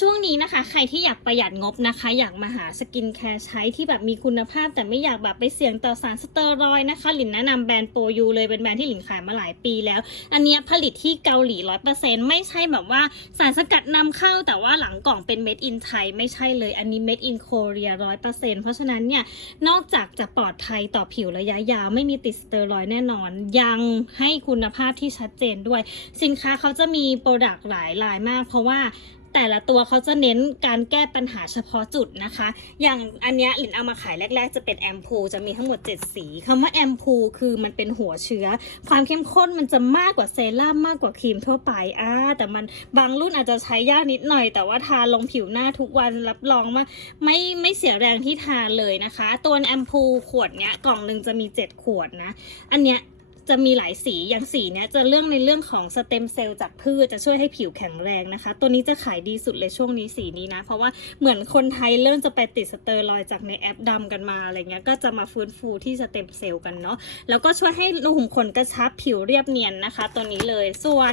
ช่วงนี้นะคะใครที่อยากประหยัดงบนะคะ อยากมาหาสกินแคร์ใช้ที่แบบมีคุณภาพ แต่ไม่อยากแบบไปเสี่ยงต่อสารสเตอรอยนะคะหลินแนะนำแบรนด์โปรยูเลยเป็นแบรนด์ที่หลินขายมาหลายปีแล้ว อันเนี้ยผลิตที่เกาหลีร้อยเปอร์เซ็นต์ไม่ใช่แบบว่าสารสกัดนำเข้า แต่ว่าหลังกล่องเป็นเม็ดอินไทยไม่ใช่เลยอันนี้เม็ดอินโคเรียร้อยเปอร์เซ็นต์เพราะฉะนั้นเนี่ยนอกจากจะปลอดภัยต่อผิวระยะยาวไม่มีติดสเตอรอยแน่นอน ยังให้คุณภาพที่ชัดเจนด้วย สินค้าเขาจะมีโปรดักต์หลายลายมาก เพราะว่า แต่ละตัวเขาจะเน้นการแก้ปัญหาเฉพาะจุดนะคะ อย่างอันเนี้ยหลินเอามาขายแรก ๆ จะเป็นแอมพูจะมีทั้งหมด 7 สีคำว่าแอมพูคือมันเป็นหัวเชื้อ ความเข้มข้นมันจะมากกว่าเซรั่มมากกว่าครีมทั่วไปอ่าแต่มันบางรุ่นอาจจะใช้ยากนิดหน่อย แต่ว่าทาลงผิวหน้าทุกวันรับรองว่าไม่ไม่เสียแรงที่ทาเลยนะคะ ตัวแอมพูขวดเนี้ยกล่องหนึ่งจะมี 7 ขวดนะ อันเนี้ย จะมีหลายสีอย่างสีเนี้ยจะเรื่องในเรื่องของสเต็มเซลล์จากพืชจะช่วยให้ผิวแข็งแรงนะคะ ตัวนี้จะขายดีสุดเลยช่วงนี้สีนี้นะ เพราะว่าเหมือนคนไทยเริ่มจะไปติดสเตอรอยจากในแอปดำกันมาอะไรเงี้ยก็จะมาฟื้นฟูที่สเต็มเซลล์กันเนาะแล้วก็ช่วยให้รูขุมขนกระชับผิวเรียบเนียนนะคะ ตัวนี้เลยส่วน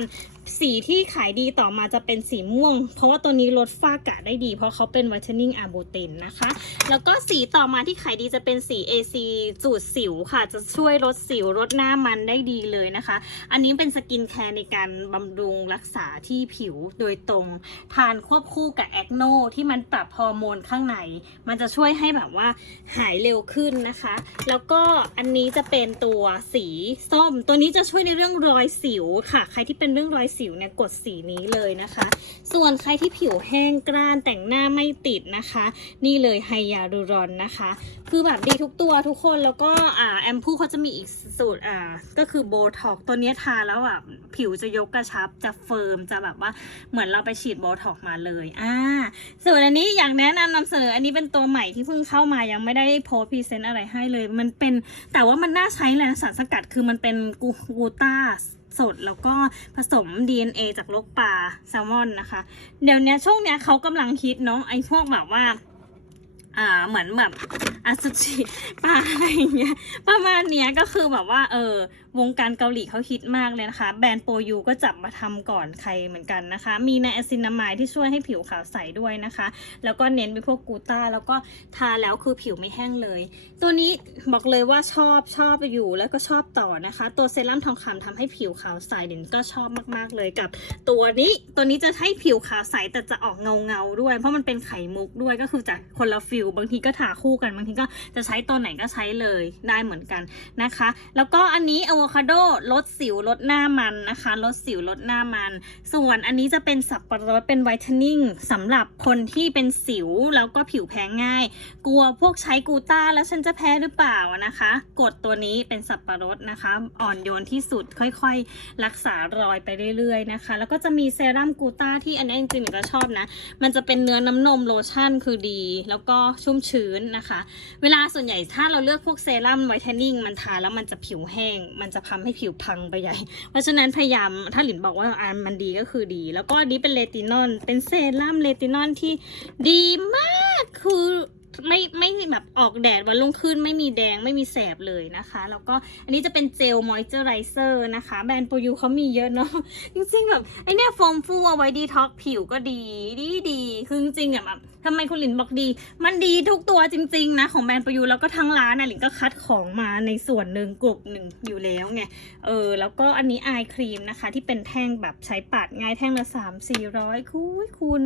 สีที่ขายดีต่อมาจะเป็นสีม่วง เพราะว่าตัวนี้ลดฝ้ากระได้ดี เพราะเขาเป็นวิตามินอาบูตินนะคะ แล้วก็สีต่อมาที่ขายดีจะเป็นสี AC จูดสิวค่ะ จะช่วยลดสิวลดหน้ามันได้ดีเลยนะคะ อันนี้เป็นสกินแคร์ในการบำรุงรักษาที่ผิวโดยตรง ทานควบคู่กับแอคโนที่มันปรับฮอร์โมนข้างใน มันจะช่วยให้แบบว่าหายเร็วขึ้นนะคะ แล้วก็อันนี้จะเป็นตัวสีส้ม ตัวนี้จะช่วยในเรื่องรอยสิวค่ะ ใครที่เป็นเรื่องรอยสิวเนี่ยกดสีนี้เลยนะคะ ส่วนใครที่ผิวแห้งกร้านแต่งหน้าไม่ติดนะคะ นี่เลยไฮยาลูรอนนะคะ คือแบบดีทุกตัวทุกคนแล้วก็อ่าแอมพูเขาจะมีอีกสูตรอ่าก็คือโบท็อกตัวนี้ทาแล้วแบบผิวจะยกกระชับจะเฟิร์มจะแบบว่าเหมือนเราไปฉีดโบท็อกมาเลยอ่าส่วนอันนี้อยากแนะนำนำเสนออันนี้เป็นตัวใหม่ที่เพิ่งเข้ามายังไม่ได้โพสพรีเซนต์อะไรให้เลย มันเป็นแต่ว่ามันน่าใช้เลนะสารสกัดคือมันเป็นกูกูต้า สด แล้วก็ผสม DNA จากลกปลาแซลมอนนะคะ เดี๋ยวนี้ช่วงเนี้ยเขากำลังฮิตเนาะไอ้พวกแบบว่าอ่าเหมือนแบบอสุจิปลาอะไรอย่างเงี้ยประมาณเนี้ยก็คือแบบว่าเออ วงการเกาหลีเขาฮิตมากเลยนะคะ แบรนด์โปรยูก็จับมาทำก่อนใครเหมือนกันนะคะ มีไนอซินามายที่ช่วยให้ผิวขาวใสด้วยนะคะ แล้วก็เน้นไปพวกกูต้า แล้วก็ทาแล้วคือผิวไม่แห้งเลย ตัวนี้บอกเลยว่าชอบชอบอยู่แล้วก็ชอบต่อนะคะ ตัวเซรั่มทองคำทำให้ผิวขาวใสเด่นก็ชอบมากๆเลยกับ ตัวนี้ตัวนี้จะให้ผิวขาวใสแต่จะออกเงาเงาด้วย เพราะมันเป็นไข่มุกด้วยก็คือจากคนละฟิลบางทีก็ทาคู่กันบางทีก็จะใช้ตัวไหนก็ใช้เลยได้เหมือนกันนะคะ แล้วก็อันนี้เอะโวคาโดลดสิวลดหน้ามันนะคะ ลดสิวลดหน้ามัน ส่วนอันนี้จะเป็นสับปะรดเป็นไวท์เทนนิ่งสำหรับคนที่เป็นสิวแล้วก็ผิวแพ้ง่าย กลัวพวกใช้กูต้าแล้วฉันจะแพ้หรือเปล่านะคะ กดตัวนี้เป็นสับปะรดนะคะ อ่อนโยนที่สุดค่อยๆ รักษารอยไปเรื่อยๆนะคะ แล้วก็จะมีเซรั่มกูต้าที่อันนี้จริงๆหนูก็ชอบนะ มันจะเป็นเนื้อน้ำนมโลชั่นคือดี แล้วก็ชุ่มชื้นนะคะ เวลาส่วนใหญ่ถ้าเราเลือกพวกเซรั่มไวท์เทนนิ่งมันทาแล้วมันจะผิวแห้งมันจะทำให้ผิวพังไปใหญ่ เพราะฉะนั้นพยายามถ้าหลินบอกว่าอันมันดีก็คือดี แล้วก็นี้เป็นเลตินอน เป็นเซรั่มเลตินอนที่ดีมากคือ ไม่ไม่แบบออกแดดวันรุ่งขึ้นไม่มีแดงไม่มีแสบเลยนะคะ แล้วก็อันนี้จะเป็นเจลมอยเจอร์ไรเซอร์นะคะ แบรนด์โปรยูเขามีเยอะเนาะจริงๆแบบไอเนี้ยโฟมฟูเอาไว้ดีท็อกผิวก็ดีดีดีคือจริงๆแบบทำไมคุณหลินบอกดี มันดีทุกตัวจริง ๆ นะ ของแบรนด์โปรยูแล้วก็ทั้งร้านน่ะหลินก็คัดของมาในส่วนหนึ่งกลุ่มหนึ่งอยู่แล้วไงเออแล้วก็อันนี้อายครีมนะคะ ที่เป็นแท่งแบบใช้ปัดง่ายแท่งละสามสี่ร้อยคุยคุณ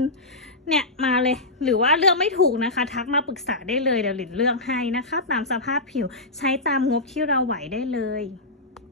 เนี่ยมาเลยหรือว่าเลือกไม่ถูกนะคะ ทักมาปรึกษาได้เลยเดี๋ยวหลินเลือกให้นะคะ ตามสภาพผิวใช้ตามงบที่เราไหวได้เลย